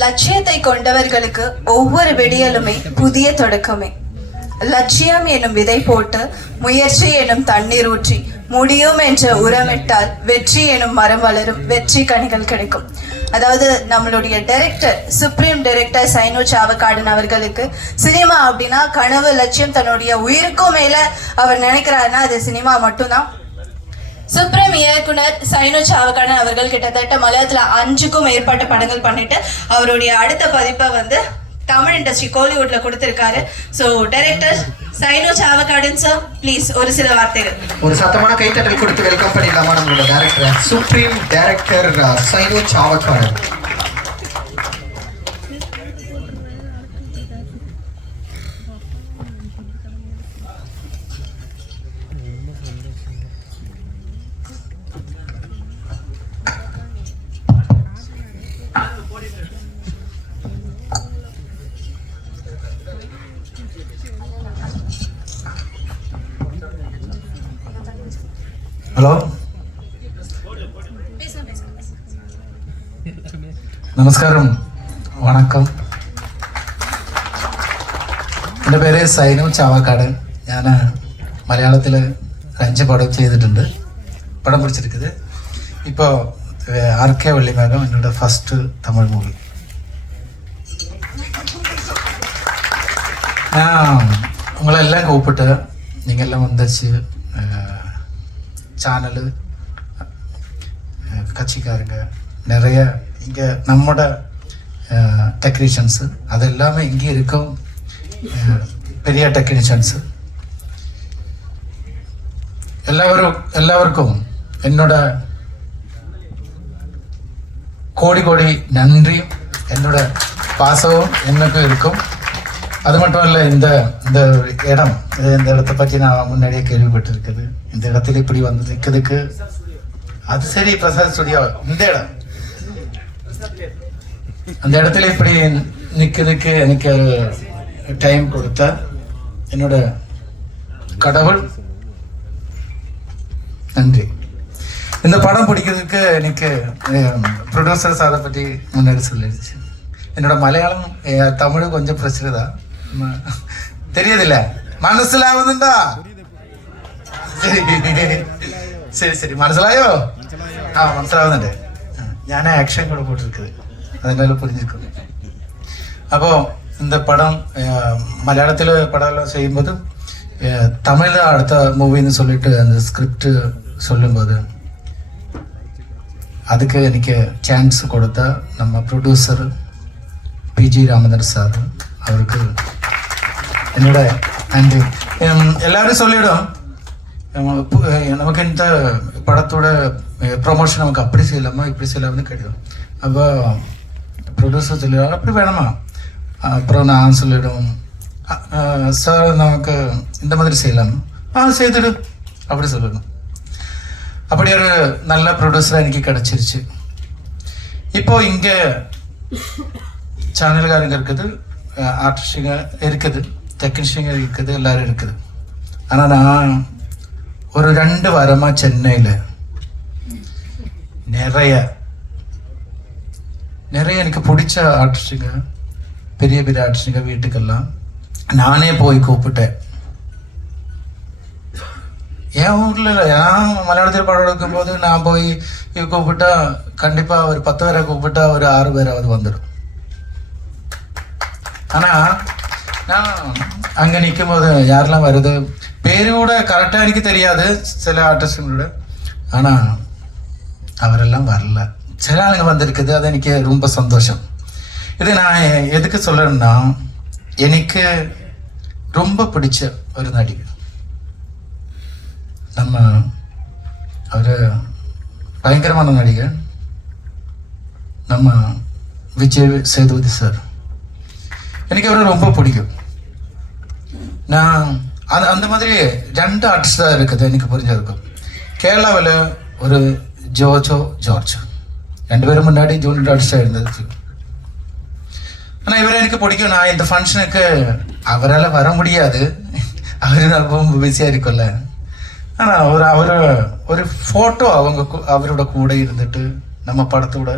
லட்சியத்தை கொண்டவர்களுக்கு ஒவ்வொரு விடியலுமே புதிய தொடக்கமே. லட்சியம் எனும் விதை போட்டு முயற்சி எனும் தண்ணீர் ஊற்றி முடியும் என்ற உரமிட்டால் வெற்றி எனும் மரம் வளரும் வெற்றி கனிகள் கிடைக்கும். அதாவது நம்மளுடைய director supreme director Saino Chavakkadan அவர்களுக்கு சினிமா அப்படின்னா கனவு லட்சியம் தன்னுடைய உயிருக்கும் மேல அவர் நினைக்கிறாருன்னா அது சினிமா மட்டும்தான். சுப்ரீம் இயக்குனர் சைனு சாவக்காடன் அவர்கள் கிட்டத்தட்ட மலையாளத்துல அஞ்சுக்கும் மேற்பட்ட படங்கள் பண்ணிட்டு அவருடைய அடுத்த பதிப்பை வந்து தமிழ் இண்டஸ்ட்ரி கோலிவுட்ல கொடுத்திருக்காரு so director Sainu Savakadan sir please ஒரு சில வார்த்தைகள் ஒரு சத்தமான கைத்தட்டல் கொடுத்து வெல்கம் பண்ணிடலாமா நம்மளோட director supreme director Saino Savakadan hello നമസ്കാരം വണക്കം എൻ്റെ പേര് സൈനു ചാവക്കാട് ഞാൻ മലയാളത്തിൽ അഞ്ച് പടം ചെയ്തിട്ടുണ്ട് പടം പിടിച്ചിരിക്കുന്നത് ഇപ്പോൾ ആർ കെ വെള്ളിമേഘം என்னோட ஃபஸ்ட்டு தமிழ் மூவி நான் உங்களெல்லாம் கூப்பிட்டு நீங்கள் எல்லாம் வந்துச்சு சேனலு கட்சிக்காரங்க நிறைய இங்கே நம்மோட டெக்னீஷியன்ஸு அது எல்லாமே இங்கே இருக்கும் பெரிய டெக்னீஷியன்ஸு எல்லாரும் எல்லாருக்கும் என்னோட கோடி கோடி நன்றியும் என்னோட பாசமும் எனக்கும் இருக்கும். அது மட்டும் இல்லை இந்த இந்த இடம் இது இந்த இடத்தை பற்றி நான் முன்னாடியே கேள்விப்பட்டிருக்குது. இந்த இடத்துல இப்படி வந்து நிற்கிறதுக்கு அது சரி பிரசாத் ஸ்டுடியோ இந்த இடம். அந்த இடத்துல இப்படி நிற்கிறதுக்கு எனக்கு டைம் கொடுத்த என்னோட கடவுள். நன்றி. இந்த படம் பிடிக்கிறதுக்கு எனக்கு ப்ரொடியூசர் சாரை பற்றி முன்னாடி சொல்லிடுச்சு. என்னோட மலையாளம் தமிழ் கொஞ்சம் பிரச்சனை தான் தெரியுதில்ல മനസ്സിലാവുന്നുണ്ടോ ശരി ശരി ശരി മനസ്സിലായോ ആ മനസ്സിലാവുന്നുണ്ട് ഞാൻ ആക്ഷൻ കൂടെ போட்டிருக்குது அதனால புரிஞ்சிருக்கும் அப்போ இந்த படம் அஹ், மலையாளத்தில் படம் எல்லாம் செய்யும்போது அஹ், தமிழ்ல அடுத்த மூவின்னு சொல்லிட்டு அந்த ஸ்கிரிப்ட் சொல்லும்போது அதுக்கு எனக்கு சான்ஸ் கொடுத்த நம்ம ப்ரொடியூசர் பிஜி ராமதர் சார் அவருக்கு என்னோட நன்றி. ஹம், எல்லாரும் சொல்லிடும். நமக்கு இந்த படத்தோட ப்ரொமோஷன் நமக்கு அப்படி செய்யலாமா இப்படி செய்யலாம்னு கிடைக்கும் அப்போ ப்ரொடியூசர் சொல்லிடுவாங்க அப்படி வேணுமா? அப்புறம் நான் சொல்லிடும். சார் நமக்கு இந்த மாதிரி செய்யலாம். ஆ செய்துடு. அப்படி சொல்லணும் அப்படி ஒரு நல்ல ப்ரொடியூசராக எனக்கு கிடச்சிருச்சு. இப்போ இங்கே சேனல்காரங்க இருக்குது ஆர்டிஸ்டுங்க இருக்குது. டெக்னீஷியன் இருக்குது எல்லாரும் இருக்குது. ஆனால் நான் ஒரு ரெண்டு வாரமாக சென்னையில் நிறைய நிறைய எனக்கு பிடிச்ச ஆர்டிஸ்டுங்க பெரிய பெரிய ஆர்டிஸ்டுங்க வீட்டுக்கெல்லாம் நானே போய் கூப்பிட்டேன். என் ஊரில் இல்லை நான் மலையாளத்தில் படம் எடுக்கும்போது நான் போய் கூப்பிட்டா கண்டிப்பா ஒரு பத்து பேரை கூப்பிட்டா ஒரு ஆறு பேராவது வந்துடும். ஆனா நான் அங்க நிற்கும் போது யாரெல்லாம் வருது? பேரு கூட கரெக்டாக எனக்கு தெரியாது சில ஆர்டிஸ்டுங்களோட ஆனால் அவரெல்லாம் வரல. சில ஆளுங்க வந்திருக்குது அது எனக்கு ரொம்ப சந்தோஷம். இது நான் எதுக்கு சொல்றேன்னா எனக்கு ரொம்ப பிடிச்ச ஒரு நடிகை நம்ம அவர் பயங்கரமான நடிகர். நம்ம விஜய் சேதுபதி சார். எனக்கு அவரை ரொம்ப பிடிக்கும். நான் அது அந்த மாதிரி ரெண்டு ஆர்டிஸ்ட் தான் இருக்குது எனக்கு புரிஞ்சிருக்கும். கேரளாவில் ஒரு ஜோஜோ ஜார்ஜ். ரெண்டு பேரும் முன்னாடி ஜூனியர் ஆர்டிஸ்டாக இருந்தது ஆனால் இவரை எனக்கு பிடிக்கும். நான் இந்த ஃபங்க்ஷனுக்கு அவரால் வர முடியாது. அவர் ரொம்ப பிஸியாக இருக்கும்ல. ஆனால் அவர் அவர் ஒரு ஃபோட்டோ அவங்க அவரோட கூட இருந்துட்டு நம்ம படத்தோட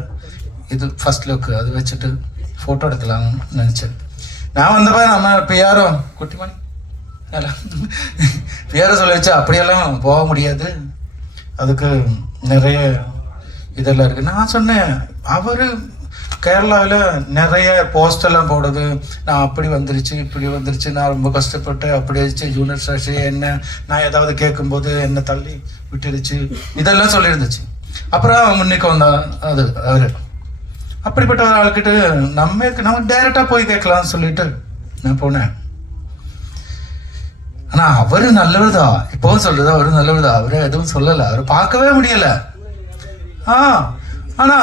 இது ஃபஸ்ட் லுக் அது வச்சுட்டு ஃபோட்டோ எடுக்கலாம்னு நினச்சேன். நான் வந்தப்ப நம்ம பியாரும் குட்டிமணி. பிஆரோ சொல்லி வச்சா அப்படியெல்லாம் போக முடியாது. அதுக்கு நிறைய இதெல்லாம் இருக்குது நான் சொன்னேன் அவர் கேரளாவில் நிறைய போஸ்டெல்லாம் போடுது. நான் அப்படி வந்துருச்சு இப்படி வந்துருச்சு நான் ரொம்ப கஷ்டப்பட்டு அப்படி ஆச்சு யூனிட் ஸ்டாஷி என்ன? நான் ஏதாவது கேட்கும்போது என்ன தள்ளி விட்டுருச்சு? இதெல்லாம் சொல்லியிருந்துச்சு. அப்புறம் முன்னுக்கு வந்தான் அது அவர். அப்படிப்பட்ட ஒரு ஆள்கிட்ட நம்ம நம்ம டைரக்டா போய் கேட்கலாம்னு சொல்லிட்டு நான் போனேன். ஆனா அவர் நல்லவர் தான் இப்பவும் சொல்றது அவரு நல்லவர் தான் அவரு எதுவும் சொல்லல. அவர் பார்க்கவே முடியல. ஆ ஆனா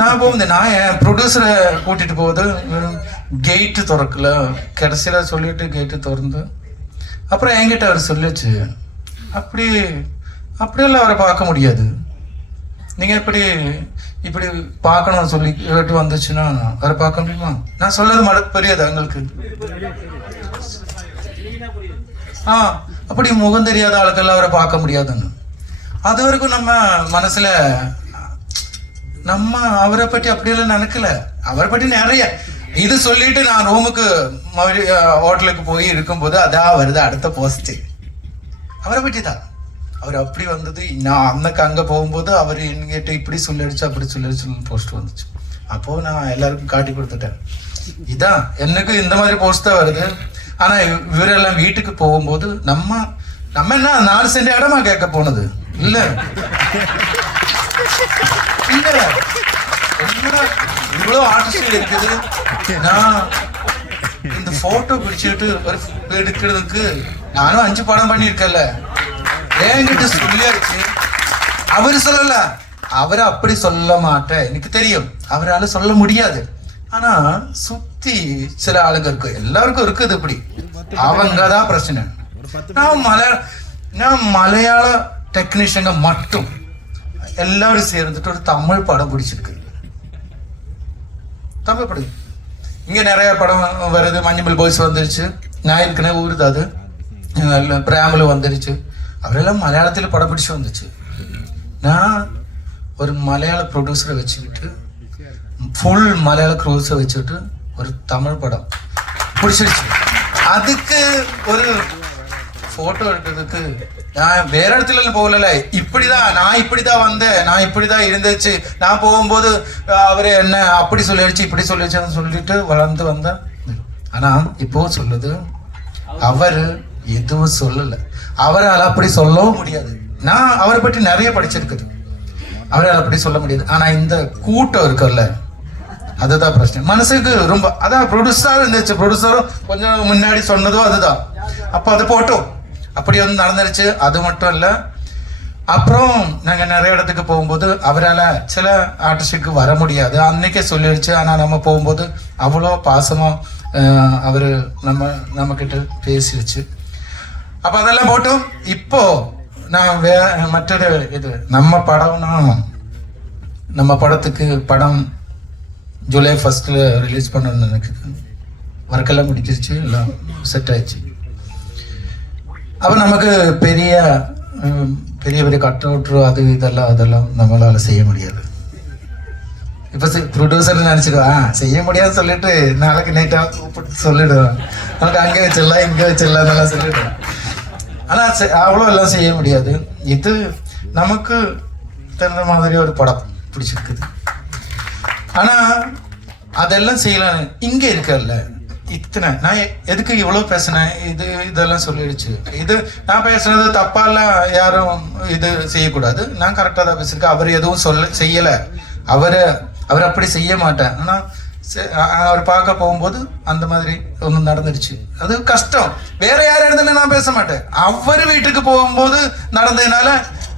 நான் போகும் நான் என் ப்ரொடியூசரை கூட்டிட்டு போகுது கேட்டு திறக்கல. கடைசியில சொல்லிட்டு கேட்டு திறந்து அப்புறம் என்கிட்ட அவர் சொல்லிச்சு அப்படி அப்படியெல்லாம் அவரை பார்க்க முடியாது. நீங்கள் இப்படி இப்படி பார்க்கணும்னு சொல்லி கேட்டு வந்துச்சுன்னா வேறு பார்க்க முடியுமா நான் சொல்லது மட புரியாது எங்களுக்கு? ஆ அப்படி முகம் தெரியாத ஆளுக்கெல்லாம் அவரை பார்க்க முடியாதுன்னு. அது வரைக்கும் நம்ம மனசில் நம்ம அவரை பற்றி அப்படியெல்லாம் நினைக்கல. அவரை பற்றி நிறைய. இது சொல்லிட்டு நான் ரூமுக்கு ஹோட்டலுக்கு போய் இருக்கும்போது அதான் வருது அடுத்த போஸ்ட் அவரை பற்றி தான் அவர் அப்படி வந்தது நான் அன்னைக்கு அங்கே போகும்போது அவர் என்கிட்ட இப்படி சொல்லடிச்சு அப்படி சொல்லடிச்சுன்னு போஸ்ட் வந்துச்சு. அப்போ நான் எல்லாருக்கும் காட்டி கொடுத்துட்டேன். இதான் எனக்கு இந்த மாதிரி போஸ்ட் தான் வருது. ஆனா இவரெல்லாம் வீட்டுக்கு போகும்போது நம்ம நம்ம என்ன நாலு சென்ட் இடமா கேட்க போனது? இல்ல. இல்லை. என்னடா இவ்வளவு ஆர்டிஸ்ட் இருக்குது? நான் இந்த ஃபோட்டோ பிடிச்சிட்டு ஒரு எடுக்கிறதுக்கு நானும் அஞ்சு படம் பண்ணியிருக்கேன்ல. என்கிட்ட சொல்லியாச்சு. அவரு சொல்லல. அவரை அப்படி சொல்ல மாட்டேன். எனக்கு தெரியும். அவரால சொல்ல முடியாது. ஆனா சுத்தி சில ஆளுங்க இருக்கு. எல்லாருக்கும் இருக்குது இப்படி. அவங்க தான் பிரச்சனை. நான் மலையாள நான் மலையாள டெக்னீஷியங்க மட்டும். எல்லாரும் சேர்ந்துட்டு ஒரு தமிழ் படம் பிடிச்சிருக்கு. தமிழ் படம். இங்க நிறைய படம் வருது. மஞ்சள் பாய்ஸ் வந்துருச்சு. நான் இருக்கிற ஊருது அது. நல்ல வந்துருச்சு. அவரெல்லாம் மலையாளத்தில் படம் பிடிச்சு வந்துச்சு. நான் ஒரு மலையாள ப்ரொடியூசரை வச்சுக்கிட்டு ஃபுல் மலையாள க்ரூஸை வச்சுக்கிட்டு ஒரு தமிழ் படம் பிடிச்சிருச்சு. அதுக்கு ஒரு போட்டோ எடுக்கிறதுக்கு நான் வேற இடத்துல எல்லாம் போகல இப்படிதான் நான் இப்படிதான் வந்தேன் நான் இப்படிதான் இருந்துச்சு. நான் போகும்போது அவரு என்ன அப்படி சொல்லிடுச்சு இப்படி சொல்லிடுச்சுன்னு சொல்லிட்டு வளர்ந்து வந்தேன். ஆனா இப்போ சொல்லுது அவரு எதுவும் சொல்லலை. அவரால் அப்படி சொல்லவும் முடியாது. நான் அவரை பற்றி நிறைய படிச்சிருக்குது. அவரால் அப்படி சொல்ல முடியாது. ஆனால் இந்த கூட்டம் இருக்குல்ல அதுதான் பிரச்சனை. மனசுக்கு ரொம்ப அதான் ப்ரொடியூசராக இருந்துச்சு. ப்ரொடியூசரும் கொஞ்சம் முன்னாடி சொன்னதும் அதுதான். அப்போ அது போட்டோம். அப்படி வந்து நடந்துருச்சு. அது மட்டும் இல்லை. அப்புறம் நாங்கள் நிறைய இடத்துக்கு போகும்போது அவரால் சில ஆர்டிஸ்டுக்கு வர முடியாது. அன்னைக்கே சொல்லிடுச்சு ஆனால் நம்ம போகும்போது அவ்வளோ பாசமாக அவர் நம்ம நம்மக்கிட்ட பேசிடுச்சு அப்போ அதெல்லாம் போட்டும் இப்போ நான் வே மற்றொரு இது நம்ம படம்னா நம்ம படத்துக்கு படம் ஜூலை ஃபர்ஸ்ட்ல ரிலீஸ் பண்ணணும்னு நினைக்குது ஒர்க்கெல்லாம் முடிச்சிருச்சு எல்லாம் செட் ஆயிடுச்சு. அப்போ நமக்கு பெரிய பெரிய பெரிய கட் அவுட்ரு அது இதெல்லாம் அதெல்லாம் நம்மளால் செய்ய முடியாது. இப்போ ப்ரொடியூசர் நினச்சிக்கோ ஆ செய்ய முடியாதுன்னு சொல்லிட்டு நாளைக்கு நைட்டாக கூப்பிட்டு சொல்லிடுவேன். நமக்கு அங்கே வச்சிடலாம் இங்கே வச்சிடலாம் அதெல்லாம் சொல்லிடுவேன். ஆனால் அவ்வளோ எல்லாம் செய்ய முடியாது. இது நமக்கு தெரிஞ்ச மாதிரி ஒரு படம் பிடிச்சிருக்குது. ஆனால் அதெல்லாம் செய்யலாம் இங்கே இருக்கல இத்தனை நான் எ- எதுக்கு இவ்வளோ பேசினேன்? இது இதெல்லாம் சொல்லிடுச்சு. இது நான் பேசுனது தப்பாலாம் யாரும் இது செய்யக்கூடாது. நான் கரெக்டாக தான் பேசியிருக்கேன். அவர் எதுவும் சொல்ல செய்யலை. அவரை அவர் அப்படி செய்ய மாட்டேன் ஆனால் ஒரு பார்க்க போகும்போது அந்த மாதிரி ஒன்று நடந்துடுச்சு அது கஷ்டம் வேற யாரா இருந்தாலும் நான் பேச மாட்டேன் அவர் வீட்டுக்கு போகும்போது நடந்ததுனால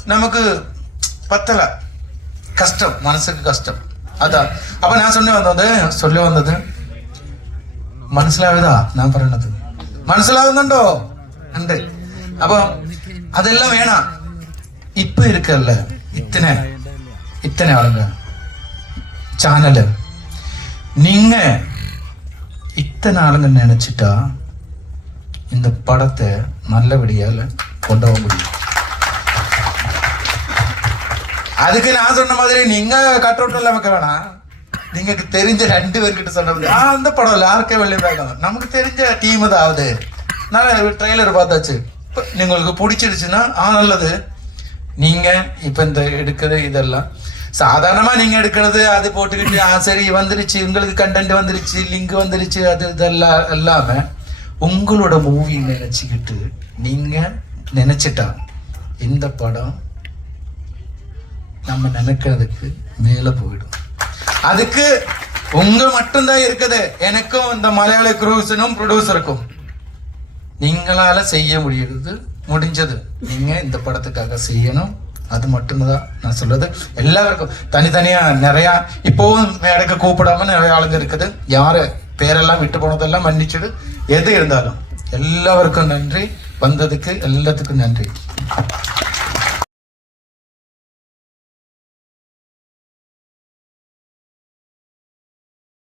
நமக்கு பத்தல கஷ்டம் மனசுக்கு கஷ்டம் அதான் அப்ப நான் சொல்லி வந்தது சொல்லி வந்தது മനസ്സിലായതാ ഞാൻ പറയണത് മനസ്സിലാവുന്നുണ്ടோ ഉണ്ട് അപ്പം അതെല്ലാം വേണം ഇപ്പൊ ഇരിക്കല്ലേ ഇത്തനെ ഇത്തനെ ആളുകൾ ചാനൽ நீங்கள் இத்தனை ஆளுங்க நினச்சிட்டா இந்த படத்தை நல்லபடியால் கொண்டு போக முடியும். அதுக்கு நான் சொன்ன மாதிரி நீங்க கட்டோட்டம் இல்லாம வேணாம். நீங்க தெரிஞ்ச ரெண்டு பேர்கிட்ட சொன்னது ஆ அந்த படம் இல்லை ஆர்கே வெள்ளியம் நமக்கு தெரிஞ்ச டீம் அதாவது நான் ட்ரெய்லர் பார்த்தாச்சு. உங்களுக்கு பிடிச்சிருச்சுன்னா ஆ நல்லது. நீங்க இப்ப இந்த எடுக்கிறது இதெல்லாம் சாதாரணமா நீங்க எடுக்கிறது அது போட்டுக்கிட்டு ஆ சரி வந்துருச்சு உங்களுக்கு கண்டென்ட் வந்துருச்சு லிங்க் வந்துருச்சு அது இதெல்லாம் இல்லாம உங்களோட மூவி நினைச்சுக்கிட்டு நீங்க நினைச்சிட்டா இந்த படம் நம்ம நினைக்கிறதுக்கு மேல போயிடும். அதுக்கு உங்க மட்டும்தான் இருக்குது. எனக்கும் இந்த மலையாள குரூசனும் ப்ரொடியூசருக்கும் நீங்களால செய்ய முடியுது முடிஞ்சது. நீங்க இந்த படத்துக்காக செய்யணும். அது மட்டும்தான் நான் சொல்றது. எல்லாருக்கும் தனித்தனியா நிறையா இப்போவும் மேடைக்கு கூப்பிடாம நிறைய ஆளுங்க இருக்குது. யாரு பேரெல்லாம் விட்டு போனதெல்லாம் மன்னிச்சுடு. எது இருந்தாலும். எல்லாருக்கும் நன்றி. வந்ததுக்கு எல்லாத்துக்கும் நன்றி.